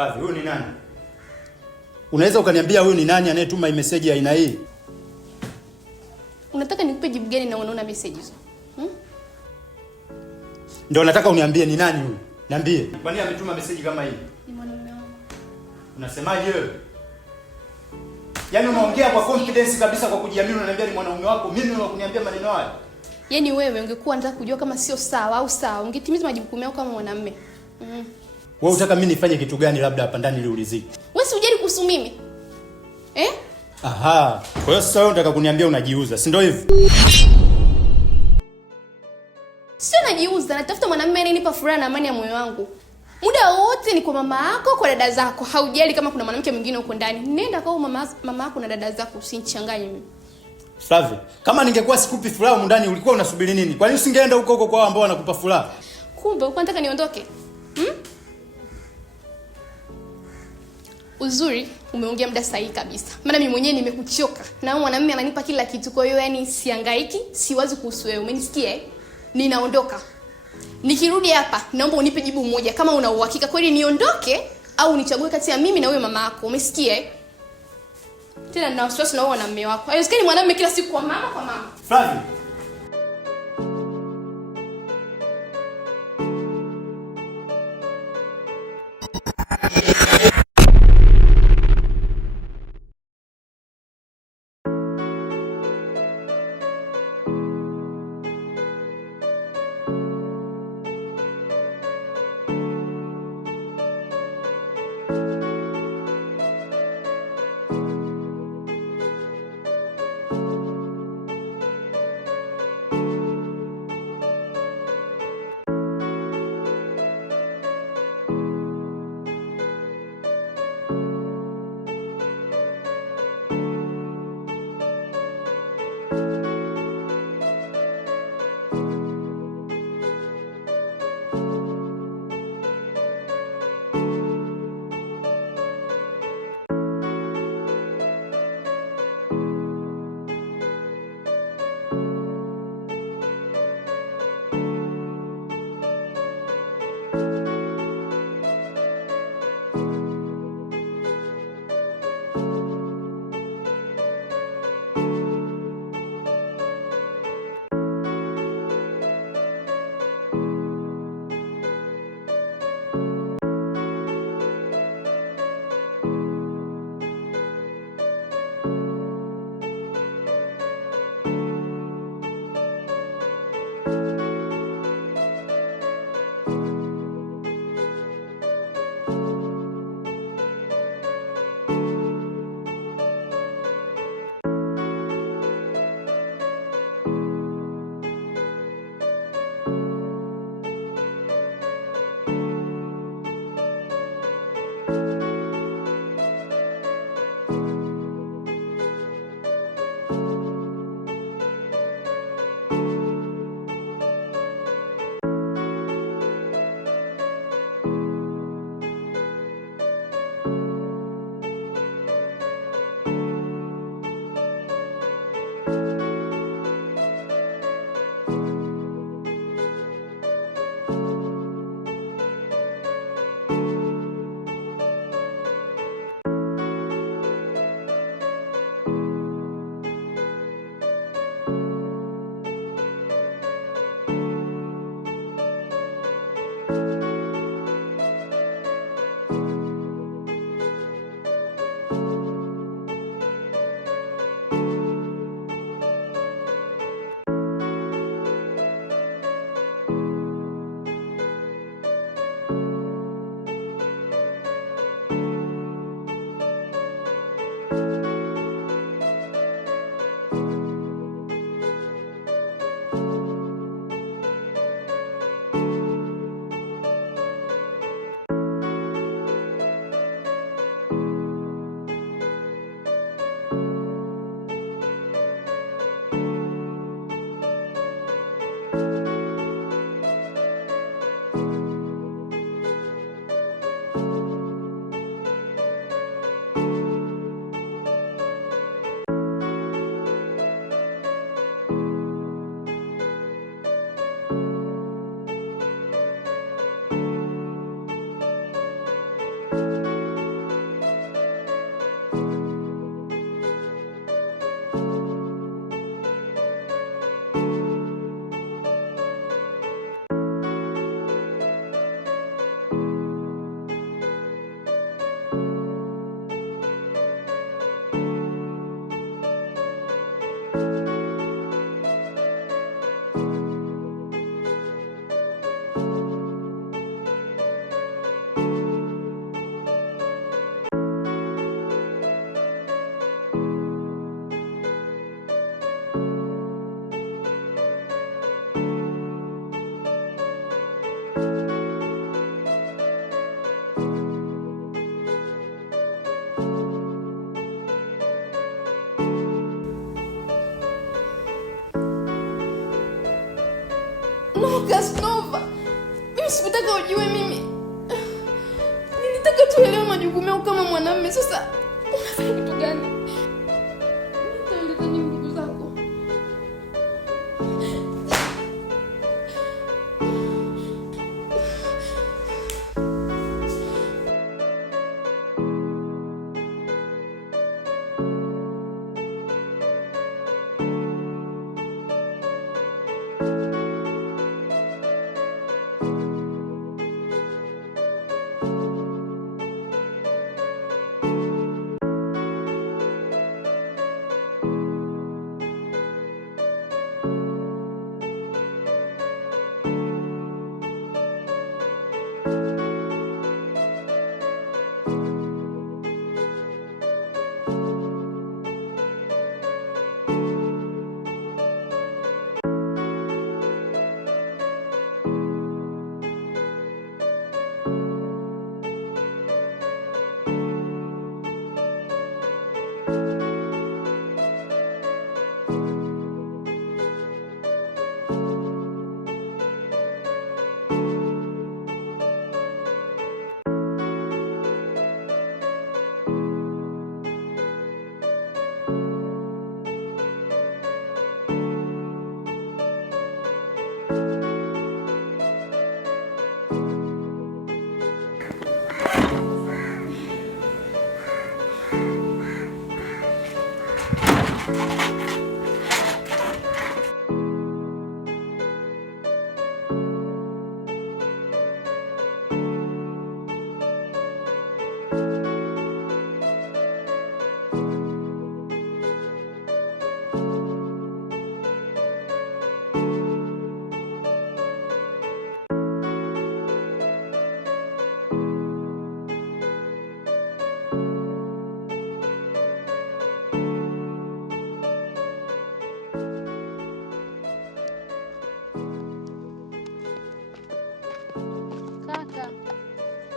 Fadhi, huyu ni nani? Unaweza ukaniambia huyu ni nani anayetuma message ya aina hii? Unataka nikupe jibu gani na unaona message hizo? Ndio nataka uniambie ni nani huyu. Niambie. Kwa nini ametuma message kama hii? Ni mwanaume wangu. Unasemaje wewe? Yaani unaongea kwa confidence kabisa, kwa kujiamini, unaniambia ni mwanaume wako. Mimi unakuniambia maneno haya? Yaani wewe ungekuwa unataka kujua kama sio sawa au sawa, ungetimiza majukumu yako kama mwanamume. Wewe unataka mimi nifanye kitu gani labda hapa ndani ili ulizike? Wewe si ujali kuhusu mimi? Aha. Kwa hiyo sasa wewe unataka kuniambia unajiuza, si ndio hivyo? Sio najiuza, natafuta mwanamume anayenipa furaha na amani ya moyo wangu. Muda wote ni kwa mama yako, kwa dada zako. Haujali kama kuna mwanamke mwingine huko ndani. Nenda kwa mama yako na dada zako, usinichanganye mimi. Flavia, kama ningekuwa sikupi furaha huko ndani ulikuwa unasubiri nini? Kwa nini usingeenda huko huko kwa ambao wanakupa furaha? Kumbe uko unataka niondoke? Uzuri, umeongea muda sahihi kabisa. Maana mimi mwenyewe nimekuchoka. Na mwanamume ananipa kila kitu, kwa hiyo yani sihangaiki, siwazi kuhusu wewe. Umenisikia? Ninaondoka. Nikirudi hapa, naomba unipe jibu moja kama una uhakika kweli niondoke au nichague kati ya mimi na wewe mama yako. Umesikia? Tena na wasiwasi na wewe na mume wako. Haiwezekani mwanamume kila siku kwa mama. Flavia. No, Casanova. Mimi sikutaka ujue mimi. Nilitaka tuelewe majukumu yako kama mwanamume. Sasa unafanya kitu gani? Nitaeleza nini ndugu zako?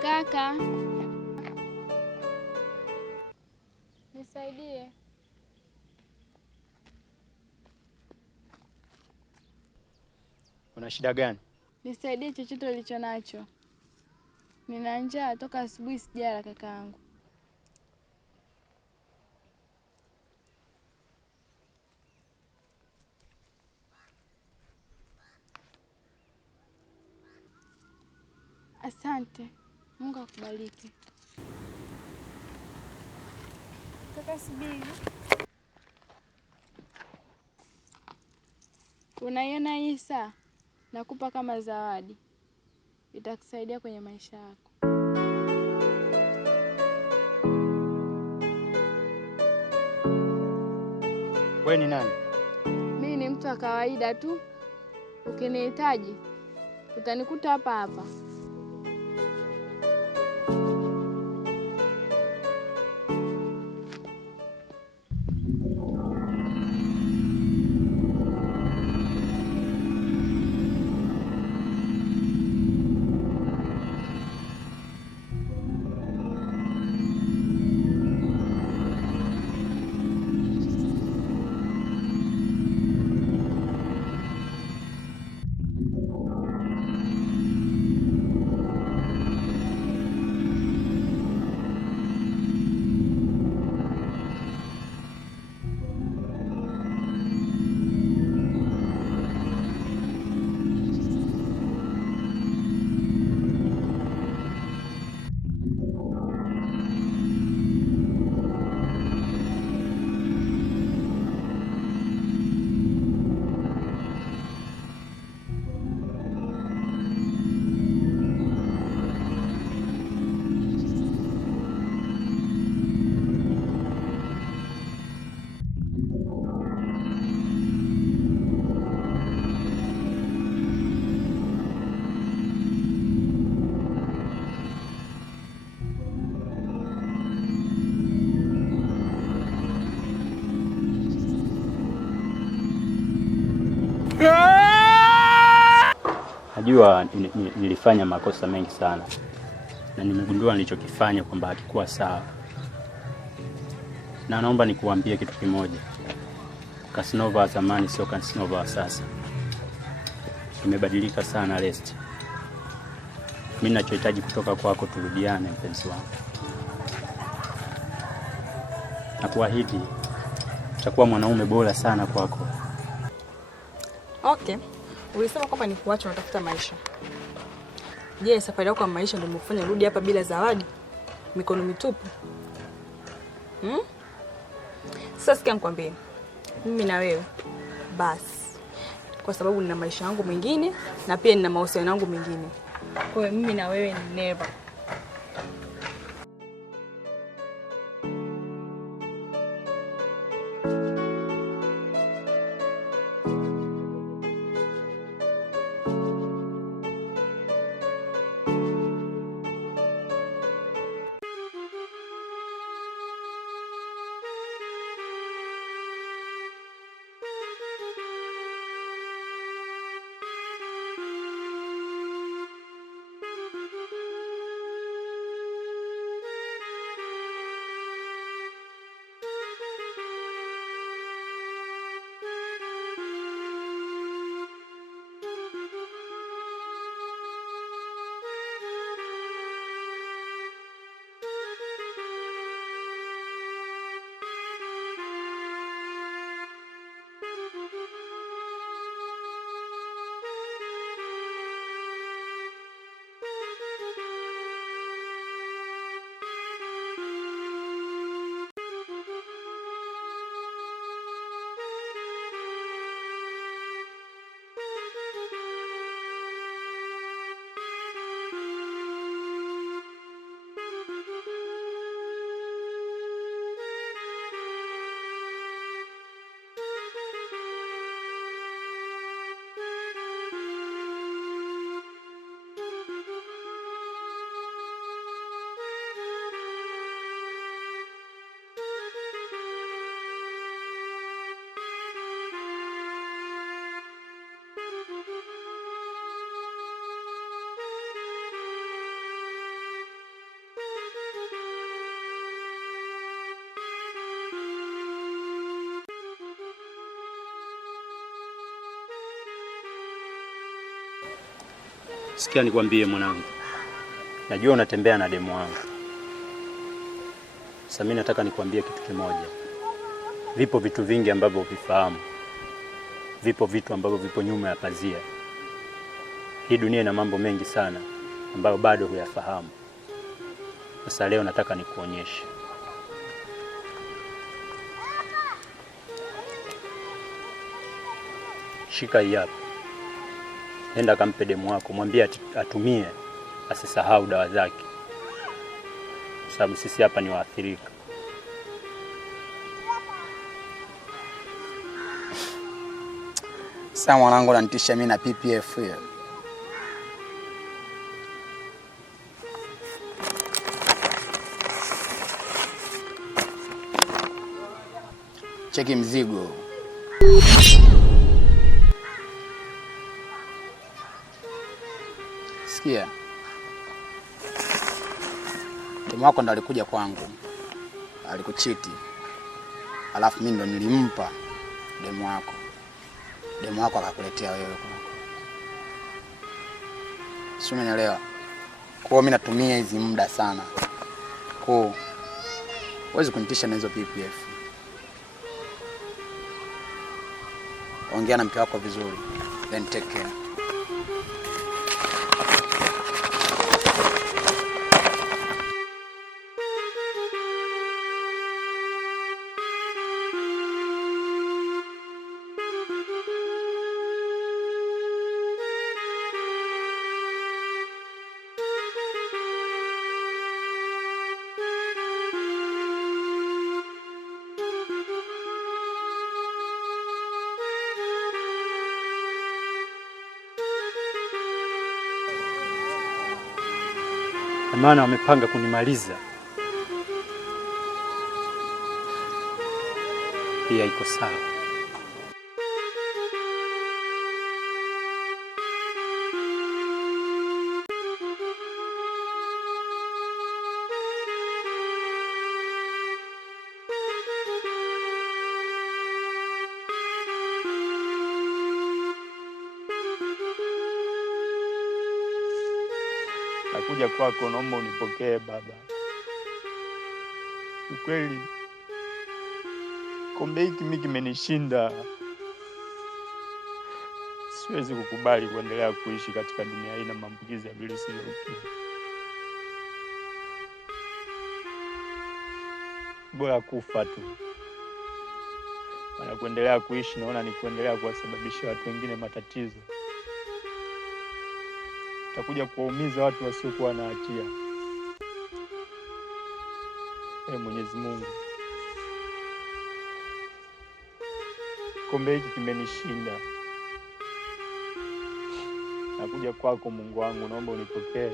Kaka, nisaidie. Una shida gani? Nisaidie chochote ulicho nacho. Nina njaa toka asubuhi sijala kakaangu. Asante. Mungu akubariki. Kaka subiri. Unaiona hii saa? Nakupa kama zawadi. Itakusaidia kwenye maisha yako. Wewe ni nani? Mimi ni mtu wa kawaida tu. Ukinihitaji utanikuta hapa hapa. Najua nilifanya makosa mengi sana na nimegundua nilichokifanya kwamba hakikuwa sawa. Na naomba nikuambie kitu kimoja. Casanova wa zamani sio Casanova wa sasa. Nimebadilika sana Lesti. Mimi ninachohitaji kutoka kwako, turudiane mpenzi wangu. Na kuahidi utakuwa mwanaume bora sana kwako. Okay. Ulisema kwamba ni kuacha unatafuta maisha. Je, safari yako ya maisha ndio imekufanya rudi hapa bila zawadi? Mikono mitupu? Sasa sikia nikwambie. Mimi na wewe basi. Kwa sababu nina maisha yangu mengine na pia nina mahusiano yangu mengine. Kwa hiyo mimi na wewe ni never. Sikia nikwambie mwanangu. Najua unatembea na demu wangu. Sasa mimi nataka nikwambie kitu kimoja. Vipo vitu vingi ambavyo uvifahamu. Vipo vitu ambavyo vipo nyuma ya pazia. Hii dunia ina mambo mengi sana ambayo bado huyafahamu. Sasa leo nataka nikuonyeshe. Shika hii hapa. Nenda kampe demu wako, mwambie atumie, asisahau dawa zake. Sababu sisi hapa ni waathirika. Sasa mwanangu ananitisha mimi na PPF hiyo. Cheki mzigo. Sikia. Demu wako ndo alikuja kwangu. Alikuchiti. Alafu mimi ndo nilimpa demu wako. Demu wako akakuletea wewe. Si unanielewa? Kwa hiyo mimi natumia hizi muda sana. Kwa hiyo huwezi kunitisha na hizo PPF. Ongea na mke wako vizuri. Then take care. Maana wamepanga kunimaliza. Hii haiko sawa. nakuja kwako, naomba unipokee baba. Ukweli kombe hiki mimi kimenishinda. Siwezi kukubali kuendelea kuishi katika dunia hii na maambukizi ya virusi vya ukimwi. Bora kufa tu. Maana kuendelea kuishi naona ni kuendelea kuwasababishia watu wengine matatizo. Utakuja kuwaumiza watu wasiokuwa na hatia. Mwenyezi Mungu, kombe hiki kimenishinda. Nakuja kwako Mungu wangu, naomba unipokee.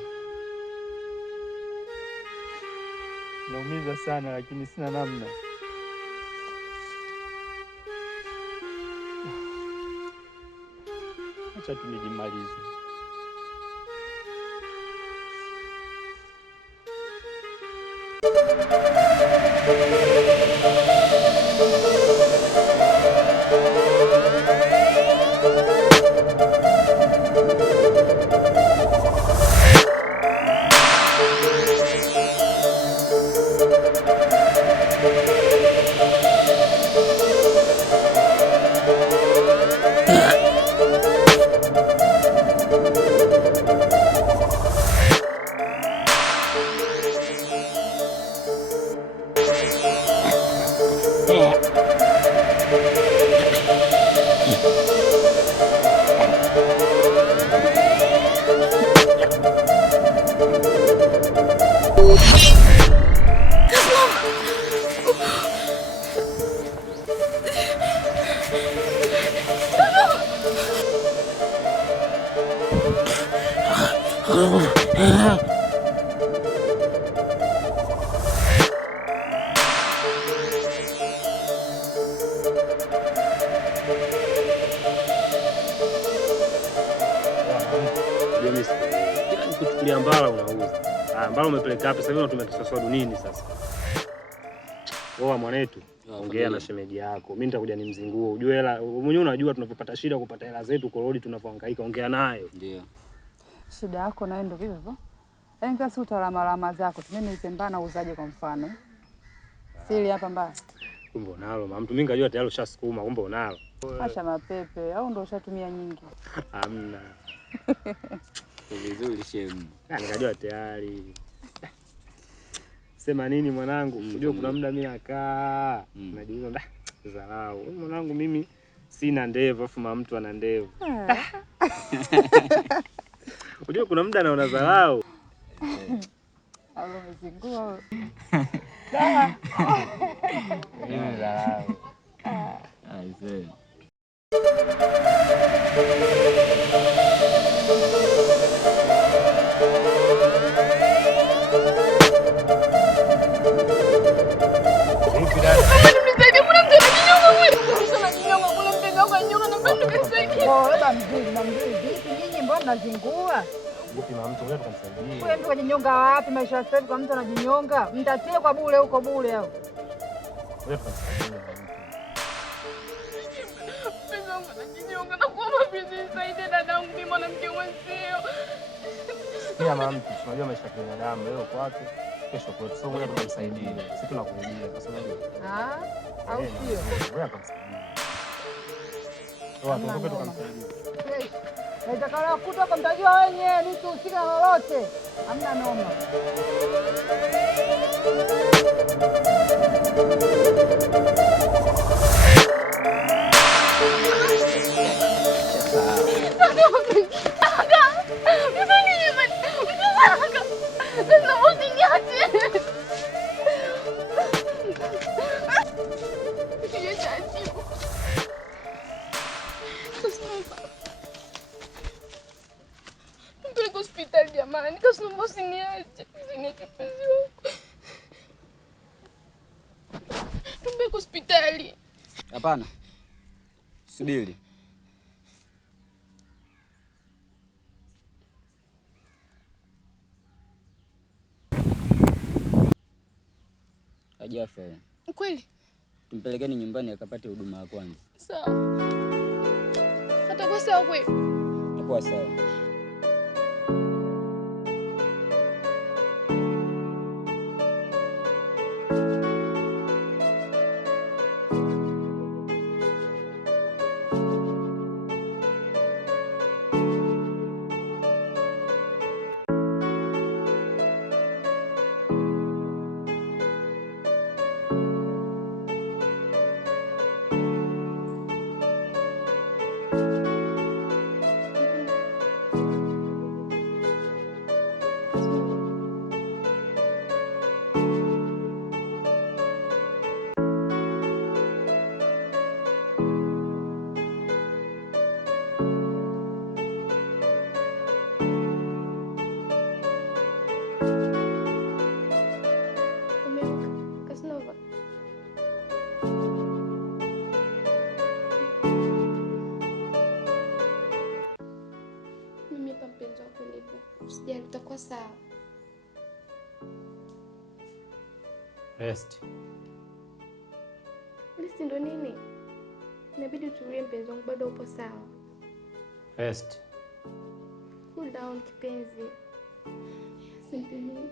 Naumiza sana lakini sina namna. Acha tu nijimalize. Kila nikuchukulia mbala unauza. Mbala umepeleka hapa sasa hivi unatumia nini sasa? Oa mwanetu, ongea na shemeji yako. Mimi nitakuja nimzingue. Ujue hela, mwenyewe unajua tunapopata shida kupata hela zetu korodi tunapohangaika. Ongea nayo. Ndio. Shida yako nayo ndio hivyo hivyo. Yaani kasi utalama zako. Mimi nitembana uzaje kwa mfano. Sili hapa mbaya. Kumbe unalo mama. Mtu mimi ngajua tayari ushasukuma, kumbe unalo. Acha mapepe au ndio ushatumia nyingi? Hamna. Vizuri shemu. Nikajua tayari. Sema nini mwanangu? Unajua kuna muda mimi nakaa. Najiuliza dharau. Mwanangu mimi sina ndevu afu mama mtu ana ndevu. Unajua kuna muda naona dharau. Au umezingua. Ni dharau. Aise. Mnazingua. Vipi mama mtu wewe tukamsaidia? Wewe mtu kujinyonga wapi? Maisha ya sasa kwa mtu anajinyonga. Mtatie kwa bure huko bure hao. Wewe tukamsaidia. Mpenzi wangu anajinyonga na kuomba nisaidie dadangu mimi mwanamke mwenzio. Sikia mama mtu, tunajua maisha ya binadamu leo kwake, kesho kwetu. So wewe tukamsaidia. Sisi tunakurudia kwa sababu au sio? Wewe tukamsaidia. Tuondoke tukamsaidia. Nitakala kuta kwa mtajua wenyewe nusu usika lolote. Hamna noma. Hospitali jamani, kasumba usiniache. Usiniache penzi wangu. Tumbeke hospitali. Hapana. Subiri. Hajafa. Kweli? Tumpelekeni nyumbani akapate huduma ya kwanza. Sawa. Atakuwa sawa kweli? Atakuwa sawa. Rest. Rest ndo nini? Inabidi utulie mpenzi wangu, bado upo sawa. Rest. Cool down kipenzi. Simpeni.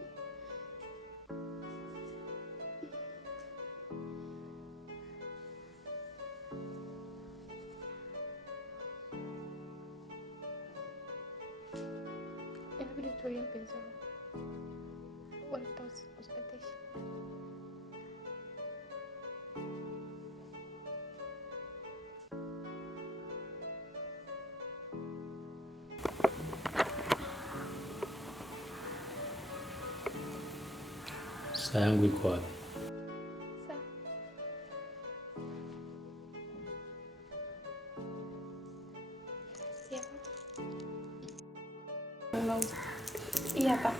Inabidi utulie mpenzi wangu. Wala usipate shida. Saa yangu iko wapi? Sawa. Hapa.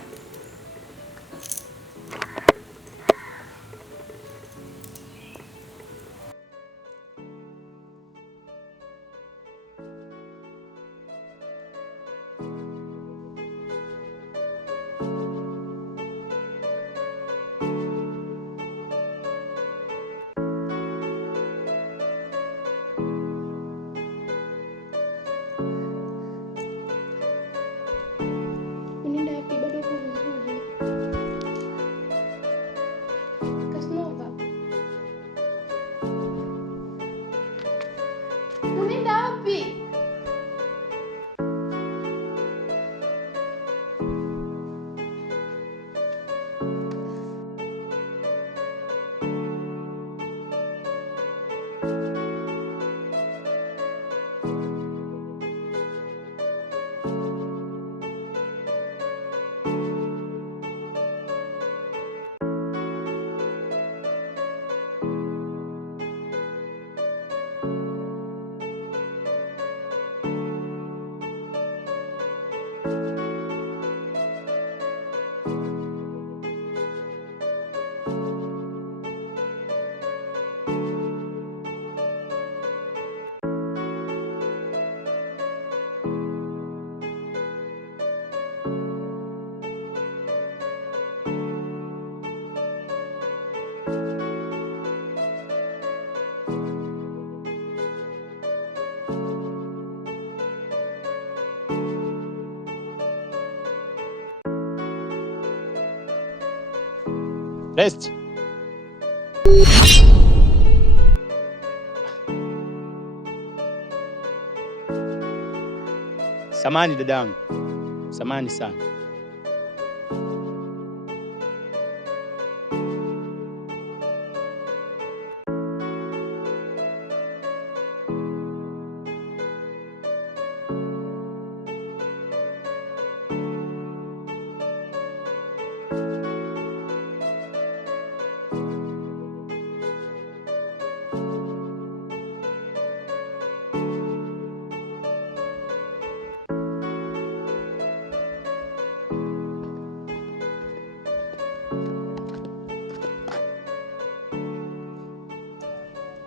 Unaenda wapi? Bado uko vizuri. Kasnova. Unaenda wapi? Rest. Samahani dadangu. Samahani sana.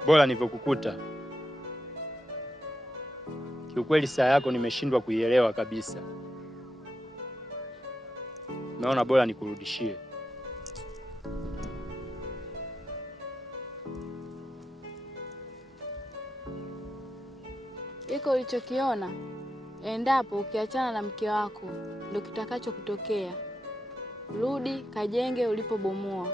Bora nilivyokukuta. Kiukweli saa yako nimeshindwa kuielewa kabisa. Naona bora nikurudishie. Iko ulichokiona, endapo ukiachana na mke wako ndio kitakacho kutokea. Rudi kajenge ulipobomoa.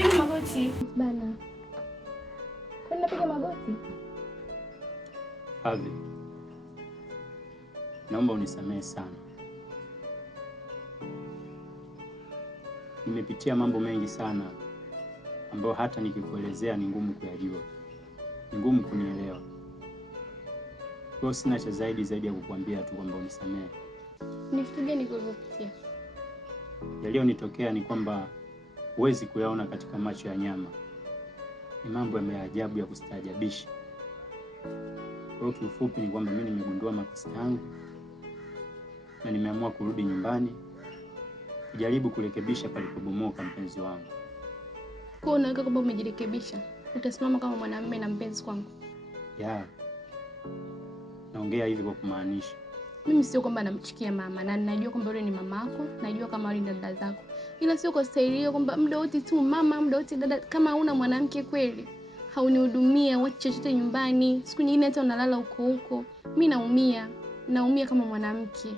Piga magoti bana. Kwenda piga magoti. Avi, naomba unisamehe sana. Nimepitia mambo mengi sana ambayo hata nikikuelezea ni ngumu kuyajua, ni ngumu kunielewa. Kwa hiyo sina cha zaidi ya kukuambia tu kwamba unisamehe. Ni vitu gani ulivyopitia? Yaliyonitokea ni kwamba huwezi kuyaona katika macho ya nyama. Ni mambo ya ajabu ya kustaajabisha. Kwa hiyo kiufupi ni kwamba mimi nimegundua makosa yangu na nimeamua kurudi nyumbani kujaribu kurekebisha palipobomoka, mpenzi wangu. Kwa unaweka kwamba umejirekebisha, utasimama kama mwanamume na mpenzi kwangu? Ya. Naongea hivi kwa kumaanisha. Mimi sio kwamba namchukia mama, na ninajua kwamba yule ni mamako, najua kama wale ni dada zako. Ila sio kwa staili hiyo kwamba muda wote tu mama, muda wote dada. Kama huna mwanamke kweli, haunihudumia, wacha chochote nyumbani. Siku nyingine hata unalala huko. Mimi naumia kama mwanamke.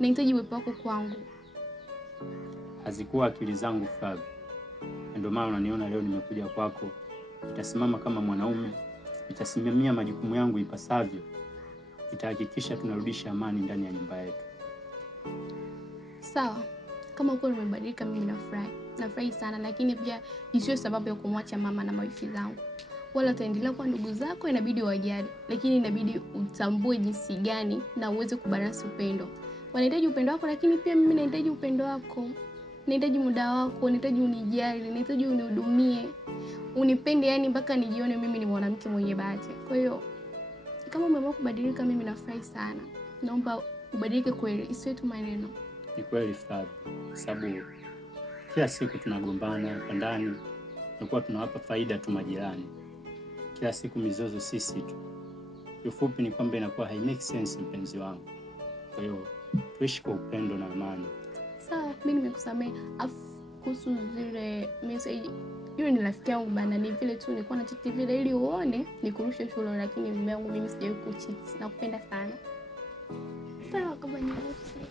Nahitaji uwepo wako kwangu. Hazikuwa akili zangu Flavi. Ndio maana unaniona leo nimekuja kwako. Nitasimama kama mwanaume, nitasimamia majukumu yangu ipasavyo. Nitahakikisha tunarudisha amani ndani ya nyumba yetu. Sawa. Kama uko umebadilika, mimi nafurahi. Nafurahi sana, lakini pia isiyo sababu ya kumwacha mama na mawifi zangu. Wala taendelea kwa ndugu zako, inabidi wajali, lakini inabidi utambue jinsi gani na uweze kubalansi upendo. Wanahitaji upendo wako, lakini pia mimi nahitaji upendo wako. Nahitaji muda wako, nahitaji unijali, nahitaji unihudumie. Unipende yani mpaka nijione mimi ni mwanamke mwenye bahati. Kwa hiyo kama umeamua kubadilika, mimi nafurahi sana. Naomba ubadilike kweli, isiwe tu maneno. Ni kweli Flavi, sababu kila siku tunagombana hapa ndani, tunakuwa tunawapa faida tu majirani. Kila siku mizozo sisi tu. Kiufupi ni kwamba inakuwa haimake sense, mpenzi wangu. Kwa hiyo tuishi kwa upendo na amani. Sawa, mimi nimekusamehe. Kuhusu zile message, yule ni rafiki yangu bana, ni vile tu nilikuwa na chati vile ili uone nikurushe shule, lakini mume wangu mimi sijawahi kucheat. Nakupenda sana. Sawa kama ni wote.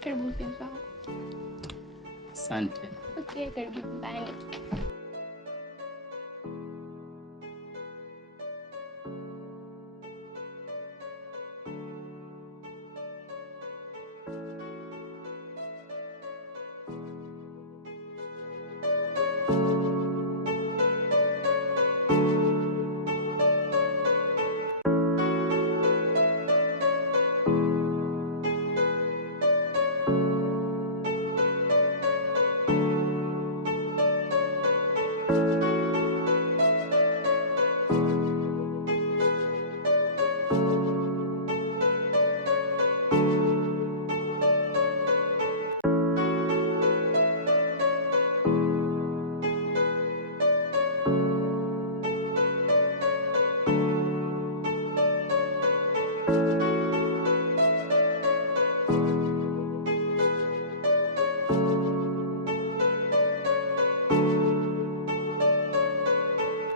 Karibu mpenzi wangu. Asante. Okay, karibu nyumbani.